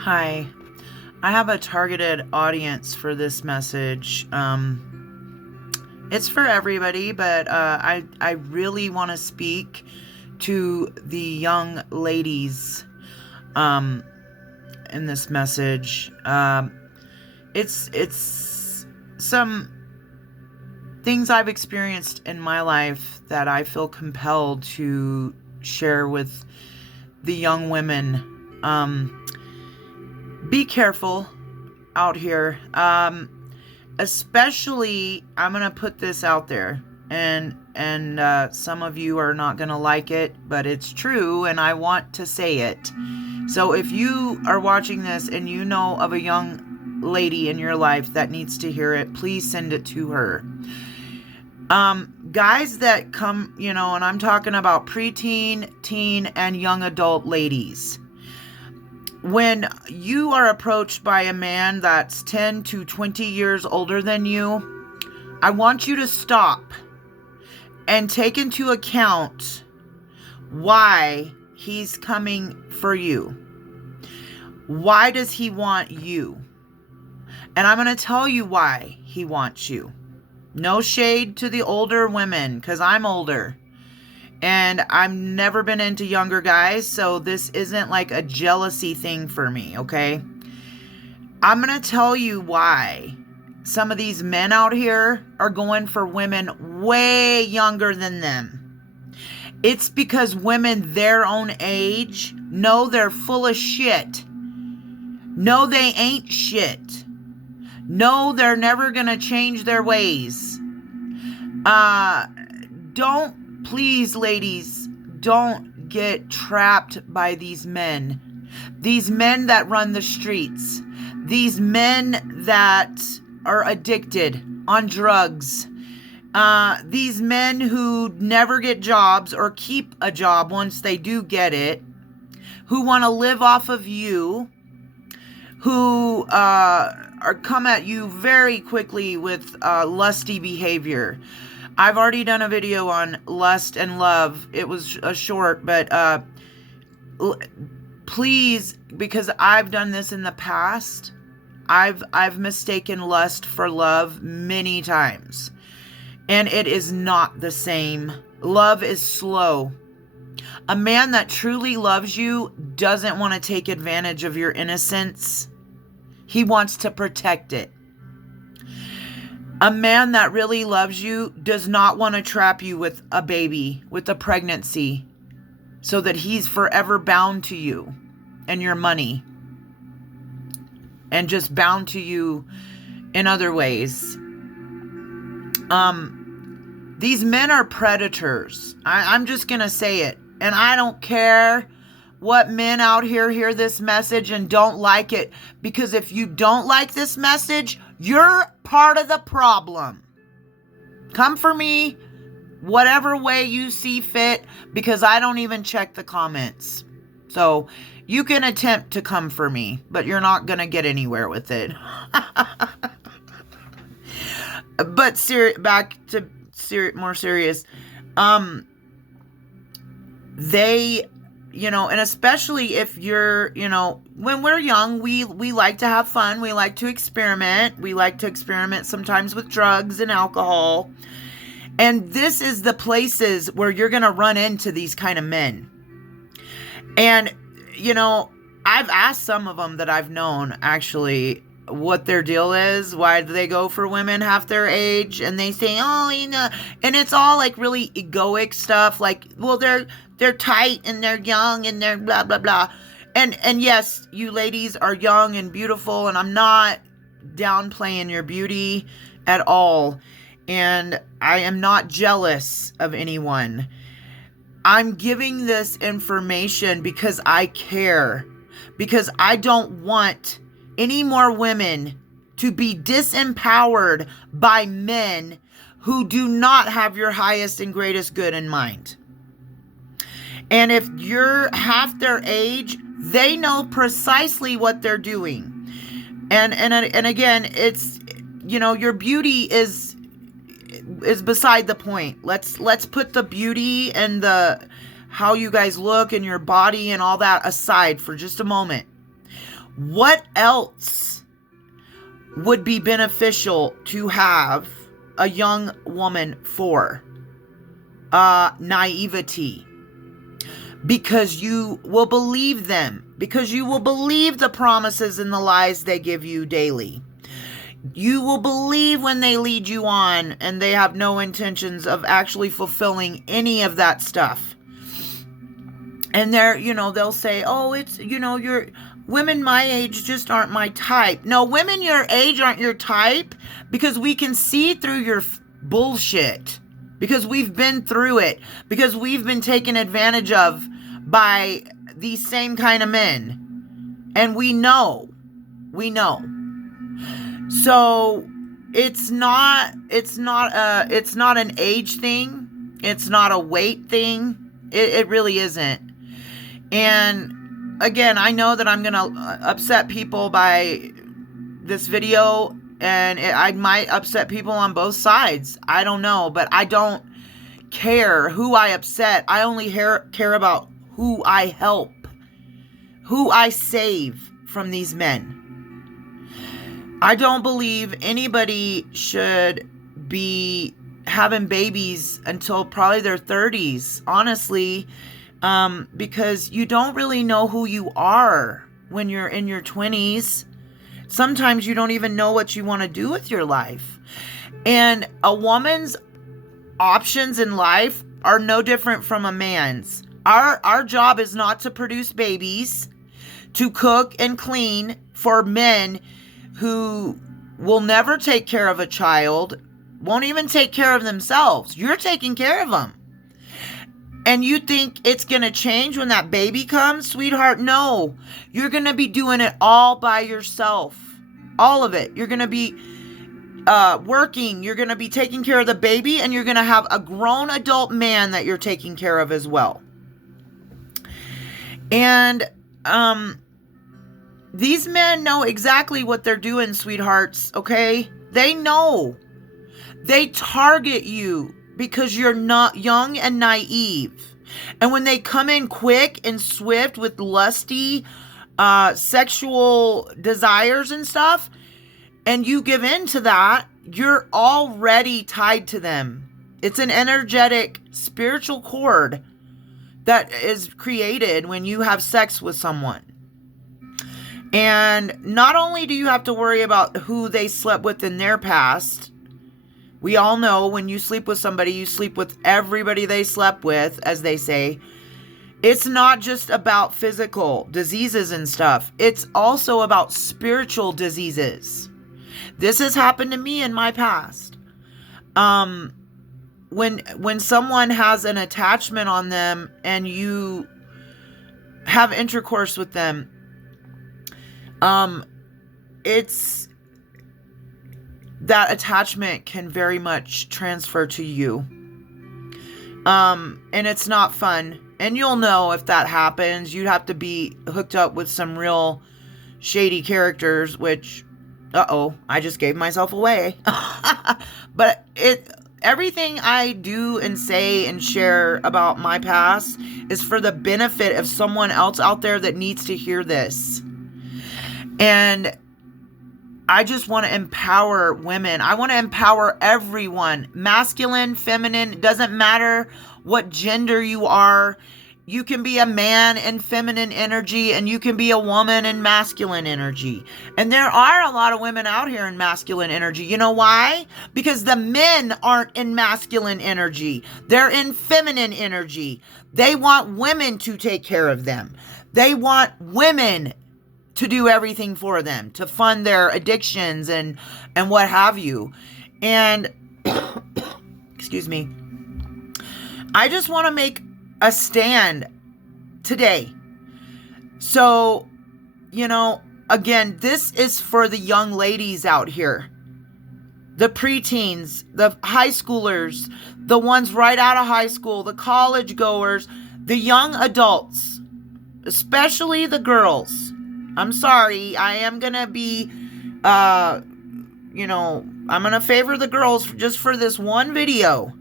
Hi, I have a targeted audience for this message. It's for everybody, but I really want to speak to the young ladies um, in this message. It's some things I've experienced in my life that I feel compelled to share with the young women. Be careful out here. Especially, I'm gonna put this out there, and some of you are not gonna like it, but it's true, and I want to say it. So if you are watching this and you know of a young lady in your life that needs to hear it, please send it to her. Guys that come, and I'm talking about preteen, teen, and young adult ladies. When you are approached by a man that's 10 to 20 years older than you, I want you to stop and take into account why he's coming for you. Why does he want you? And I'm going to tell you why he wants you. No shade to the older women, because I'm older. And I've never been into younger guys, so this isn't like a jealousy thing for me, okay? I'm going to tell you why some of these men out here are going for women way younger than them. It's because women their own age know they're full of shit. Know they ain't shit. Know they're never going to change their ways. Please, ladies, don't get trapped by these men. These men that run the streets. These men that are addicted on drugs. These men who never get jobs or keep a job once they do get it. Who want to live off of you. Who come at you very quickly with lusty behavior. I've already done a video on lust and love. It was a short, but please, because I've done this in the past, I've mistaken lust for love many times. And it is not the same. Love is slow. A man that truly loves you doesn't want to take advantage of your innocence. He wants to protect it. A man that really loves you does not want to trap you with a baby, with a pregnancy, so that he's forever bound to you and your money, and just bound to you in other ways. These men are predators. I'm just going to say it. And I don't care what men out here hear this message and don't like it. Because if you don't like this message, you're part of the problem. Come for me whatever way you see fit, because I don't even check the comments. So you can attempt to come for me, but you're not going to get anywhere with it. But back to more serious. They, and especially if you're, when we're young, we like to have fun. We like to experiment. We like to experiment sometimes with drugs and alcohol. And this is the places where you're going to run into these kind of men. And, I've asked some of them that I've known actually what their deal is. Why do they go for women half their age? And they say, and it's all like really egoic stuff. Like, well, they're tight and they're young and they're blah, blah, blah. And yes, you ladies are young and beautiful, and I'm not downplaying your beauty at all. And I am not jealous of anyone. I'm giving this information because I care. Because I don't want any more women to be disempowered by men who do not have your highest and greatest good in mind. And if you're half their age, they know precisely what they're doing. And again, it's, your beauty is beside the point. Let's put the beauty and the how you guys look and your body and all that aside for just a moment. What else would be beneficial to have a young woman for? Naivety. Because you will believe them. Because you will believe the promises and the lies they give you daily. You will believe when they lead you on and they have no intentions of actually fulfilling any of that stuff. And they'll say, oh, it's, you're women my age just aren't my type. No, women your age aren't your type because we can see through your bullshit. Because we've been through it. Because we've been taken advantage of by these same kind of men. And we know. So it's not an age thing. It's not a weight thing. It really isn't. And again, I know that I'm going to upset people by this video, and I might upset people on both sides. I don't know, but I don't care who I upset. I only care about who I help, who I save from these men. I don't believe anybody should be having babies until probably their 30s, honestly, because you don't really know who you are when you're in your 20s. Sometimes you don't even know what you want to do with your life. And a woman's options in life are no different from a man's. Our job is not to produce babies, to cook and clean for men who will never take care of a child, won't even take care of themselves. You're taking care of them. And you think it's going to change when that baby comes, sweetheart? No. You're going to be doing it all by yourself. All of it. You're going to be working. You're going to be taking care of the baby, and you're going to have a grown adult man that you're taking care of as well. And these men know exactly what they're doing, sweethearts, okay? They know. They target you because you're not young and naive. And when they come in quick and swift with lusty sexual desires and stuff, and you give in to that, you're already tied to them. It's an energetic, spiritual cord that is created when you have sex with someone. And not only do you have to worry about who they slept with in their past, we all know when you sleep with somebody, you sleep with everybody they slept with, as they say. It's not just about physical diseases and stuff. It's also about spiritual diseases. This has happened to me in my past. When someone has an attachment on them and you have intercourse with them, it's that attachment can very much transfer to you. And it's not fun. And you'll know if that happens. You'd have to be hooked up with some real shady characters, which, I just gave myself away. But everything I do and say and share about my past is for the benefit of someone else out there that needs to hear this. And I just want to empower women. I want to empower everyone. Masculine, feminine, it doesn't matter what gender you are. You can be a man in feminine energy, and you can be a woman in masculine energy. And there are a lot of women out here in masculine energy. You know why? Because the men aren't in masculine energy. They're in feminine energy. They want women to take care of them. They want women to do everything for them, to fund their addictions and what have you. And excuse me. I just want to make a stand today. So, again, this is for the young ladies out here. The preteens, the high schoolers, the ones right out of high school, the college goers, the young adults, especially the girls. I'm sorry, I am going to be, I'm going to favor the girls just for this one video.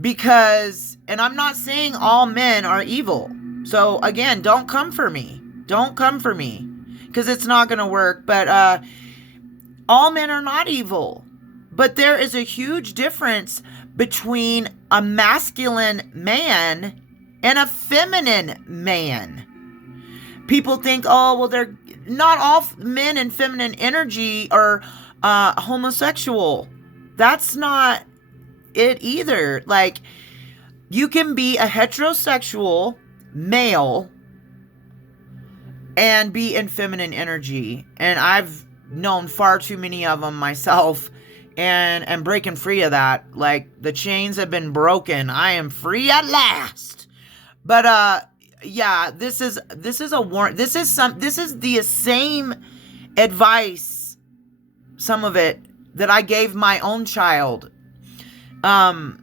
Because, and I'm not saying all men are evil. So again, don't come for me. Don't come for me. because it's not going to work. But all men are not evil. But there is a huge difference between a masculine man and a feminine man. People think, oh, well, they're not all men and feminine energy are homosexual. That's not it either. Like, you can be a heterosexual male and be in feminine energy. And I've known far too many of them myself, and breaking free of that. Like, the chains have been broken. I am free at last. But yeah, this is a warrant. This is the same advice, some of it, that I gave my own child, and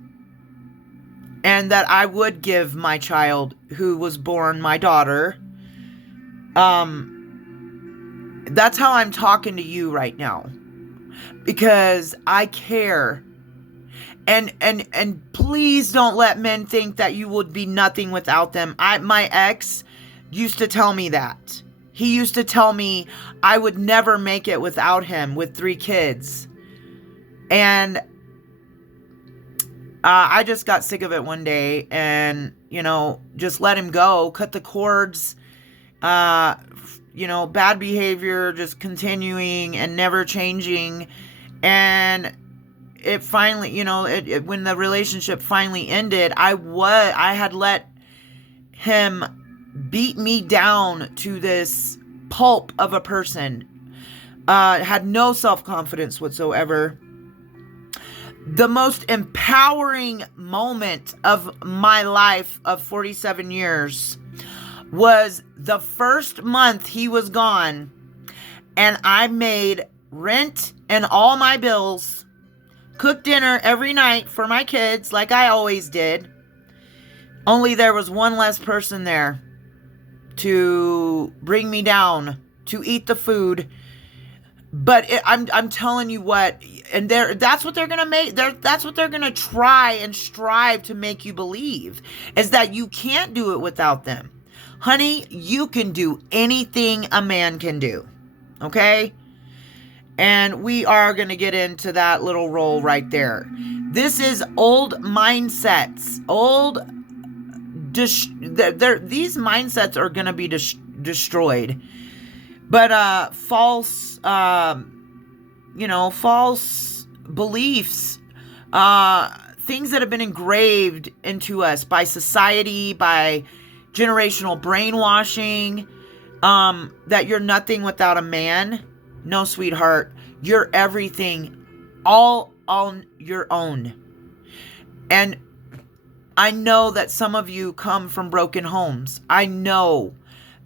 that I would give my child who was born, my daughter. That's how I'm talking to you right now, because I care. And please don't let men think that you would be nothing without them. My ex used to tell me that. He used to tell me I would never make it without him with 3 kids. And I just got sick of it one day and, just let him go, cut the cords, bad behavior just continuing and never changing. And it finally, when the relationship finally ended, I had let him beat me down to this pulp of a person. Had no self-confidence whatsoever. The most empowering moment of my life of 47 years was the first month he was gone, and I made rent and all my bills, cooked dinner every night for my kids like I always did. Only there was one less person there to bring me down, to eat the food. But I'm telling you what, and that's what they're gonna make. That's what they're gonna try and strive to make you believe, is that you can't do it without them. Honey, you can do anything a man can do. Okay? And we are going to get into that little role right there. This is old mindsets. These mindsets are going to be destroyed. But false beliefs, things that have been engraved into us by society, by generational brainwashing, that you're nothing without a man. No, sweetheart, you're everything all on your own. And I know that some of you come from broken homes. I know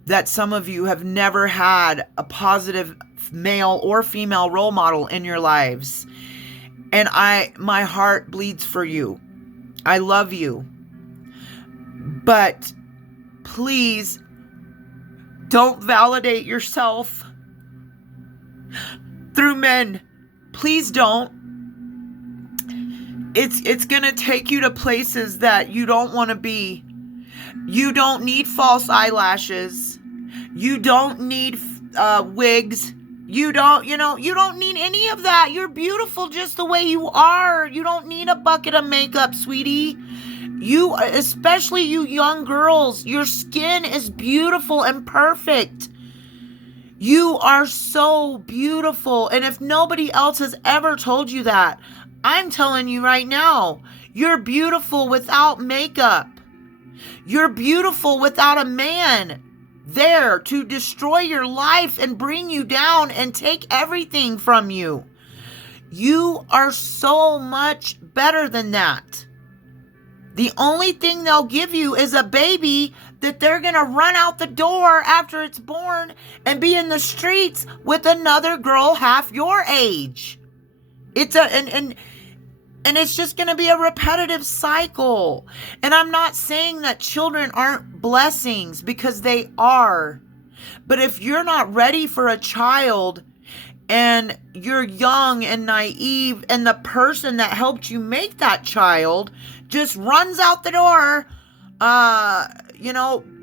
that some of you have never had a positive male or female role model in your lives. And my heart bleeds for you. I love you. But please don't validate yourself through men. Please don't. It's gonna take you to places that you don't want to be. You don't need false eyelashes. You don't need wigs. You don't need any of that. You're beautiful just the way you are. You don't need a bucket of makeup, sweetie. You, especially you young girls, your skin is beautiful and perfect. You are so beautiful. And if nobody else has ever told you that, I'm telling you right now, you're beautiful without makeup. You're beautiful without a man there to destroy your life and bring you down and take everything from you. You are so much better than that. The only thing they'll give you is a baby that they're going to run out the door after it's born and be in the streets with another girl half your age. And it's just going to be a repetitive cycle. And I'm not saying that children aren't blessings, because they are. But if you're not ready for a child and you're young and naive, and the person that helped you make that child just runs out the door,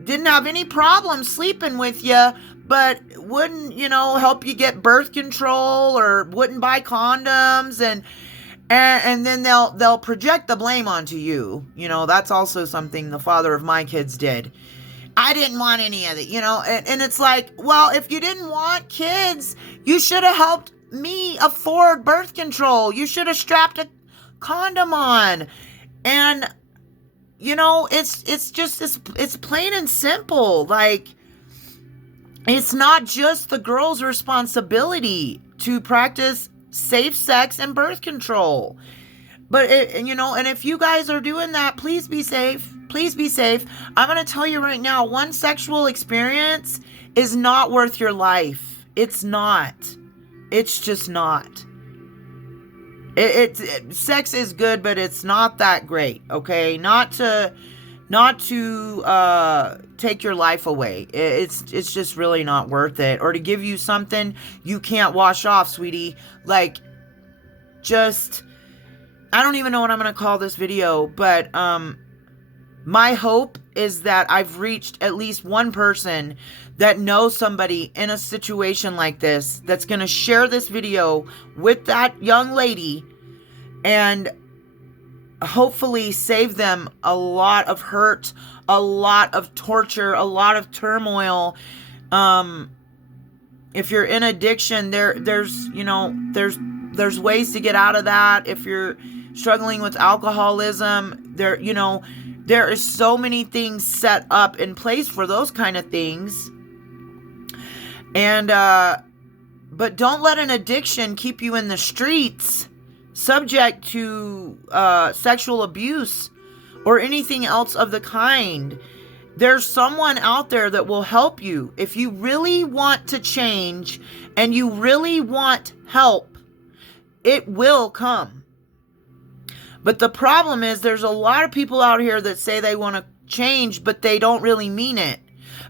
didn't have any problem sleeping with you, but wouldn't, help you get birth control or wouldn't buy condoms, and then they'll project the blame onto you. That's also something the father of my kids did. I didn't want any of it, and it's like, well, if you didn't want kids, you should have helped me afford birth control. You should have strapped a condom on. And it's plain and simple. Like, it's not just the girl's responsibility to practice safe sex and birth control. But and if you guys are doing that, please be safe. Please be safe. I'm going to tell you right now, one sexual experience is not worth your life. It's not. It's just not. Sex is good, but it's not that great, okay? Not to take your life away. It's just really not worth it. Or to give you something you can't wash off, sweetie. Like, just, I don't even know what I'm going to call this video, but my hope is that I've reached at least one person that knows somebody in a situation like this that's going to share this video with that young lady and hopefully save them a lot of hurt, a lot of torture, a lot of turmoil. If you're in addiction, there's ways to get out of that. If you're struggling with alcoholism, there is so many things set up in place for those kind of things. And, but don't let an addiction keep you in the streets, subject to, sexual abuse or anything else of the kind. There's someone out there that will help you. If you really want to change and you really want help, it will come. But the problem is there's a lot of people out here that say they want to change, but they don't really mean it.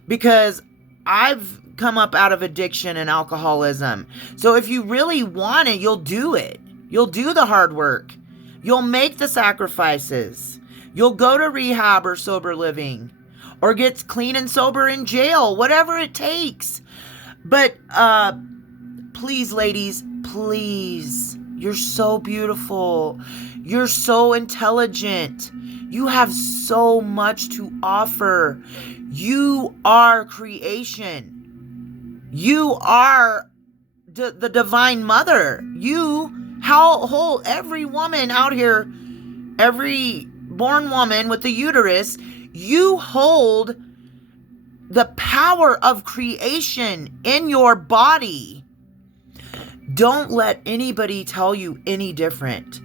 Because I've come up out of addiction and alcoholism. So if you really want it, you'll do it. You'll do the hard work. You'll make the sacrifices. You'll go to rehab or sober living. Or get clean and sober in jail. Whatever it takes. But please, ladies, please. You're so beautiful. You're so intelligent. You have so much to offer. You are creation. You are the divine mother. Every woman out here, every born woman with a uterus, you hold the power of creation in your body. Don't let anybody tell you any different.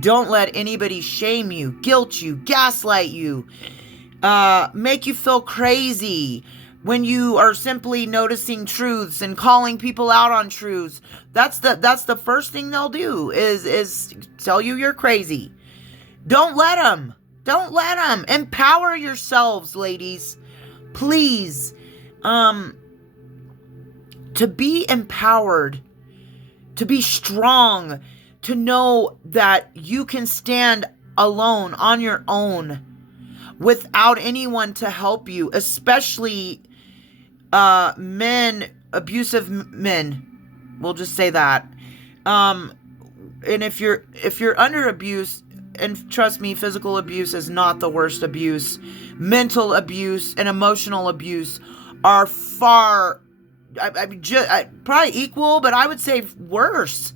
Don't let anybody shame you, guilt you, gaslight you, make you feel crazy when you are simply noticing truths and calling people out on truths. That's the first thing they'll do is tell you you're crazy. Don't let them. Don't let them. Empower yourselves, ladies. Please. To be empowered, to be strong, to know that you can stand alone on your own without anyone to help you, especially abusive men. We'll just say that. And if you're under abuse, and trust me, physical abuse is not the worst abuse. Mental abuse and emotional abuse are far, probably equal, but I would say worse.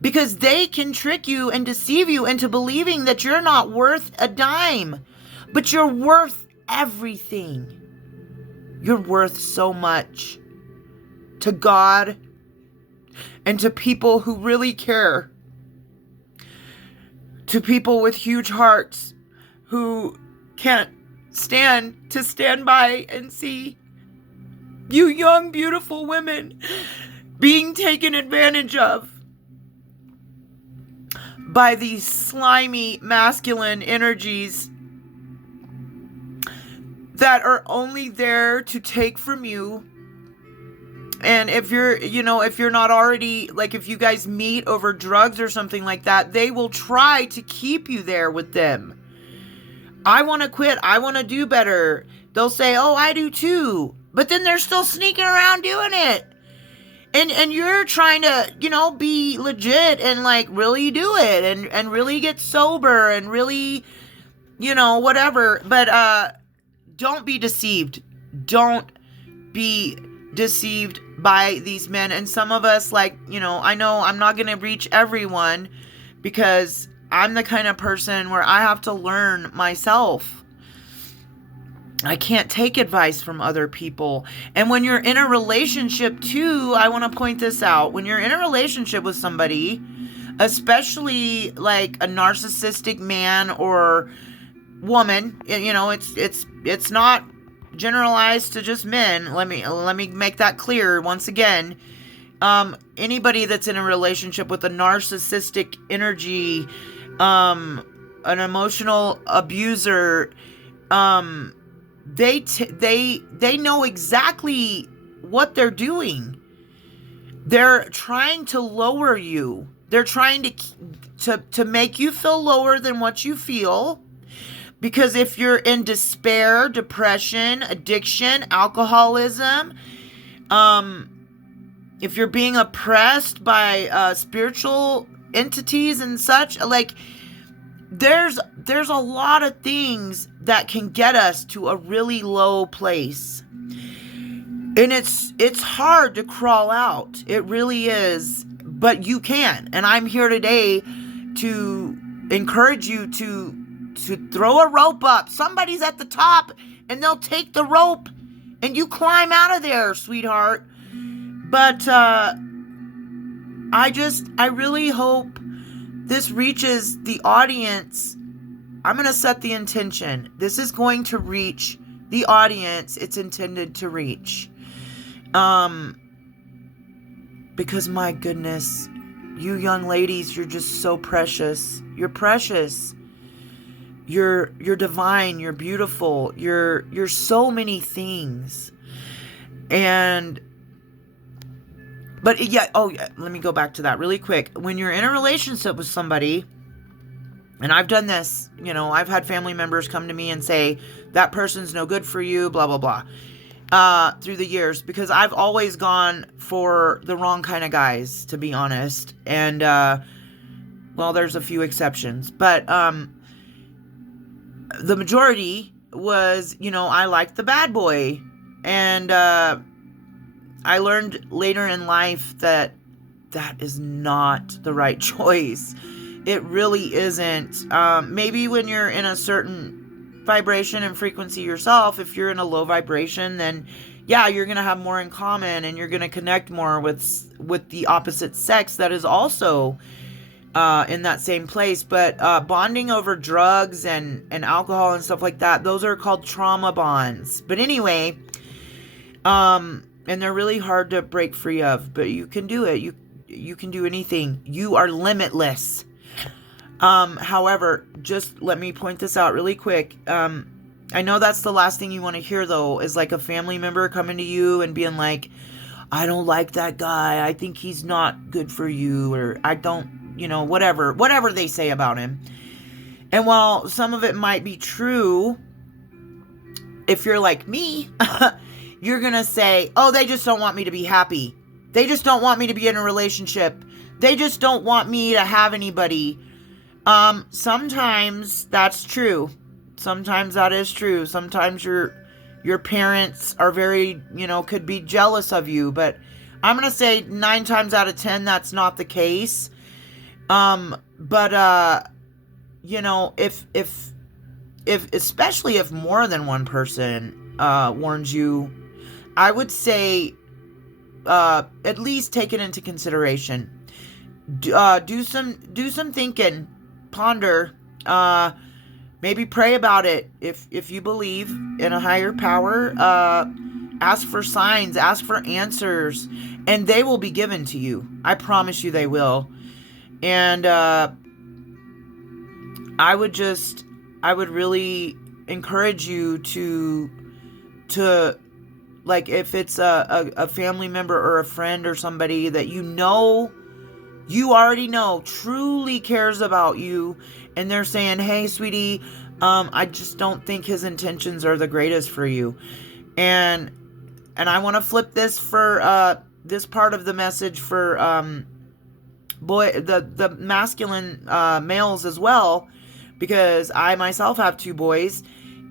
Because they can trick you and deceive you into believing that you're not worth a dime. But you're worth everything. You're worth so much. To God and to people who really care. To people with huge hearts who can't stand by and see you young, beautiful women being taken advantage of by these slimy masculine energies that are only there to take from you. And if you're not already, like if you guys meet over drugs or something like that, they will try to keep you there with them. I want to quit. I want to do better. They'll say, oh, I do too. but then they're still sneaking around doing it. And you're trying to, be legit and like really do it and really get sober and really, whatever. But don't be deceived. Don't be deceived by these men. And some of us, like, I know I'm not going to reach everyone because I'm the kind of person where I have to learn myself. I can't take advice from other people. And when you're in a relationship too, I want to point this out. When you're in a relationship with somebody, especially like a narcissistic man or woman, it's not generalized to just men. Let me make that clear once again. Anybody that's in a relationship with a narcissistic energy, an emotional abuser, they know exactly what they're doing. They're trying to lower you. They're trying to make you feel lower than what you feel. Because if you're in despair, depression, addiction, alcoholism, if you're being oppressed by spiritual entities and such, like, there's a lot of things that can get us to a really low place. And it's hard to crawl out. It really is. But you can. And I'm here today to encourage you to throw a rope up. Somebody's at the top and they'll take the rope and you climb out of there, sweetheart. But I really hope this reaches the audience. I'm going to set the intention. This is going to reach the audience it's intended to reach. Because my goodness, you young ladies, you're just so precious. You're precious. You're divine. You're beautiful. You're so many things. But let me go back to that really quick. When you're in a relationship with somebody, and I've done this, I've had family members come to me and say, that person's no good for you, blah, blah, blah, through the years, because I've always gone for the wrong kind of guys, to be honest. And, there's a few exceptions, but, the majority was, I liked the bad boy. And, I learned later in life that is not the right choice. It really isn't. Maybe when you're in a certain vibration and frequency yourself, if you're in a low vibration, then yeah, you're going to have more in common and you're going to connect more with the opposite sex that is also in that same place. But bonding over drugs and alcohol and stuff like that, those are called trauma bonds. But anyway, and they're really hard to break free of, but you can do it. You can do anything. You are limitless. However, just let me point this out really quick. I know that's the last thing you want to hear, though, is like a family member coming to you and being like, I don't like that guy. I think he's not good for you, or I don't, whatever they say about him. And while some of it might be true, if you're like me, you're going to say, oh, they just don't want me to be happy. They just don't want me to be in a relationship. They just don't want me to have anybody. Sometimes that's true. Sometimes that is true. Sometimes your parents are very, could be jealous of you, but I'm going to say 9 times out of 10, that's not the case. If especially if more than one person, warns you, I would say, at least take it into consideration. Do some thinking, ponder, maybe pray about it. If you believe in a higher power, ask for signs, ask for answers, and they will be given to you. I promise you they will. And, I would really encourage you to like, if it's a family member or a friend or somebody that you already know truly cares about you, and they're saying, hey, sweetie, I just don't think his intentions are the greatest for you. And and I want to flip this for this part of the message for the masculine males as well, because I myself have 2 boys,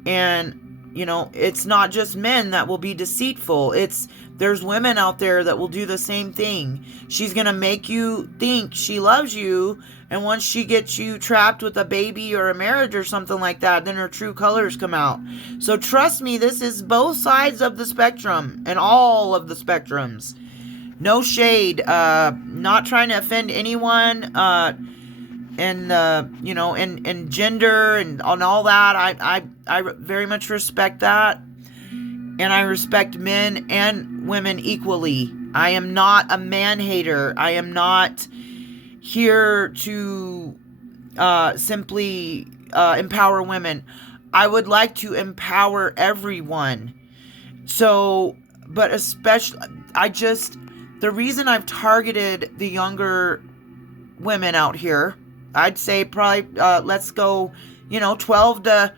and it's not just men that will be deceitful. There's women out there that will do the same thing. She's gonna make you think she loves you, and once she gets you trapped with a baby or a marriage or something like that, then her true colors come out. So trust me, this is both sides of the spectrum, and all of the spectrums. No shade. Not trying to offend anyone. And gender and on all that. I very much respect that. And I respect men and women equally. I am not a man hater. I am not here to simply empower women. I would like to empower everyone. So, but especially, the reason I've targeted the younger women out here, I'd say probably, let's go, 12 to,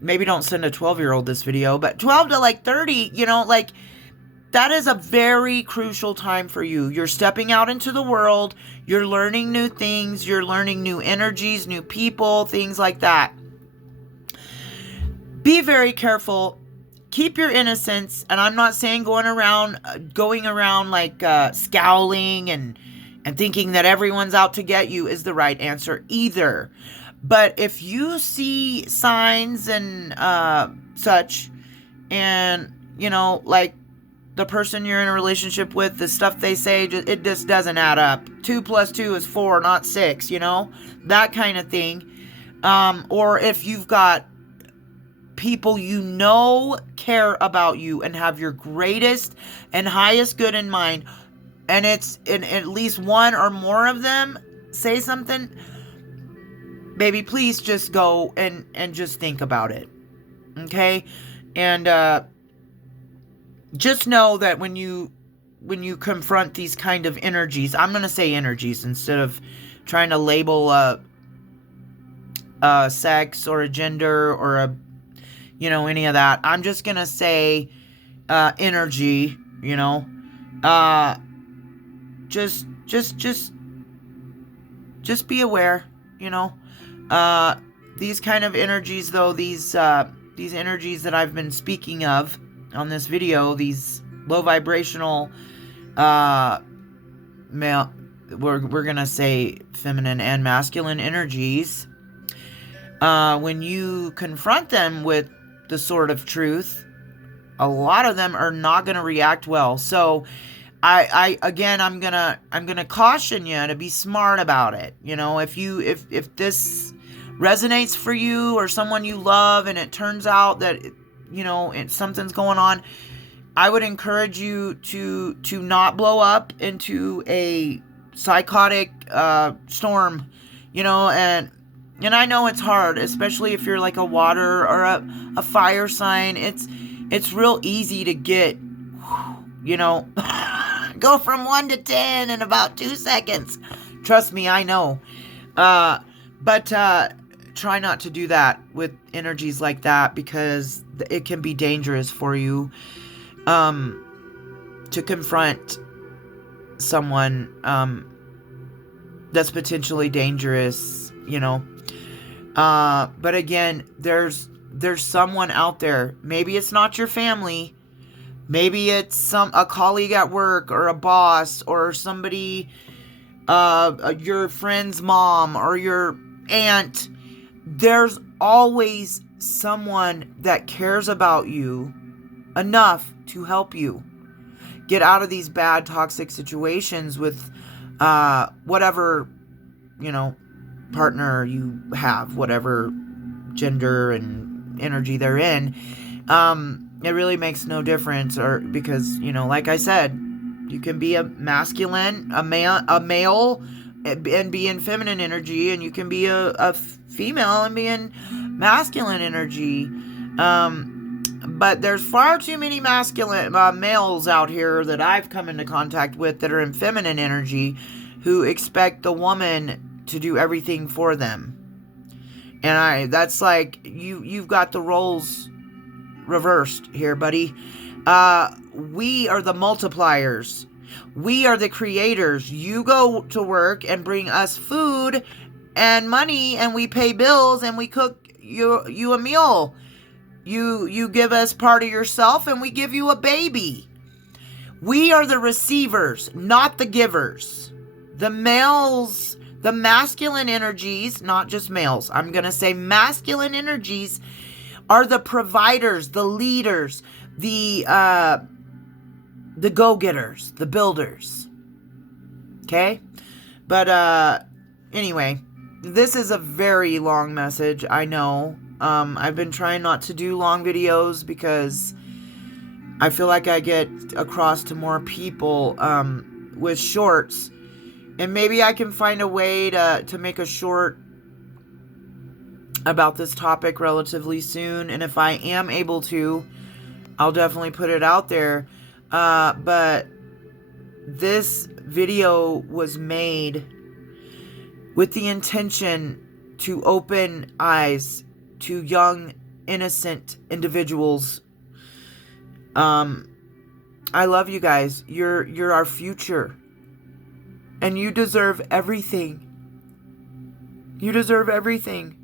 maybe don't send a 12-year-old this video, but 12 to like 30, that is a very crucial time for you. You're stepping out into the world. You're learning new things. You're learning new energies, new people, things like that. Be very careful. Keep your innocence. And I'm not saying going around like scowling and thinking that everyone's out to get you is the right answer either. But if you see signs and such, and, like the person you're in a relationship with, the stuff they say, it just doesn't add up. 2 + 2 is 4, not 6, that kind of thing. Or if you've got people care about you and have your greatest and highest good in mind, and it's in at least one or more of them say something, baby, please just go and just think about it. Okay? And just know that when you confront these kind of energies, I'm going to say energies instead of trying to label a sex or a gender or any of that. I'm just going to say energy, just be aware, these kind of energies, though, these energies that I've been speaking of on this video, these low vibrational male, we're gonna say feminine and masculine energies, when you confront them with the sword of truth, a lot of them are not gonna react well. So I'm gonna caution you to be smart about it. If this resonates for you or someone you love, and it turns out that something's going on, I would encourage you to not blow up into a psychotic storm, and I know it's hard, especially if you're like a water or a fire sign. It's real easy to get, go from 1 to 10 in about 2 seconds. Trust me, I know. But try not to do that with energies like that, because it can be dangerous for you to confront someone that's potentially dangerous, but again, there's someone out there. Maybe it's not your family. Maybe it's a colleague at work, or a boss, or somebody, your friend's mom or your aunt. There's always someone that cares about you enough to help you get out of these bad, toxic situations with whatever, partner you have, whatever gender and energy they're in. It really makes no difference, because, like I said, you can be a masculine, a male and be in feminine energy, and you can be a female and be in masculine energy. But there's far too many masculine males out here that I've come into contact with that are in feminine energy, who expect the woman to do everything for them. And that's like, you've got the roles reversed here, buddy. We are the multipliers. We are the creators. You go to work and bring us food and money, and we pay bills, and we cook you a meal. You give us part of yourself, and we give you a baby. We are the receivers, not the givers. The males, the masculine energies, not just males, I'm going to say masculine energies are the providers, the leaders, the go-getters, the builders. Okay? But anyway, this is a very long message, I know. I've been trying not to do long videos because I feel like I get across to more people with shorts. And maybe I can find a way to make a short about this topic relatively soon. And if I am able to, I'll definitely put it out there. But this video was made with the intention to open eyes to young, innocent individuals. I love you guys. You're our future. And you deserve everything. You deserve everything.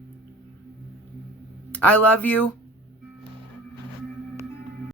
I love you.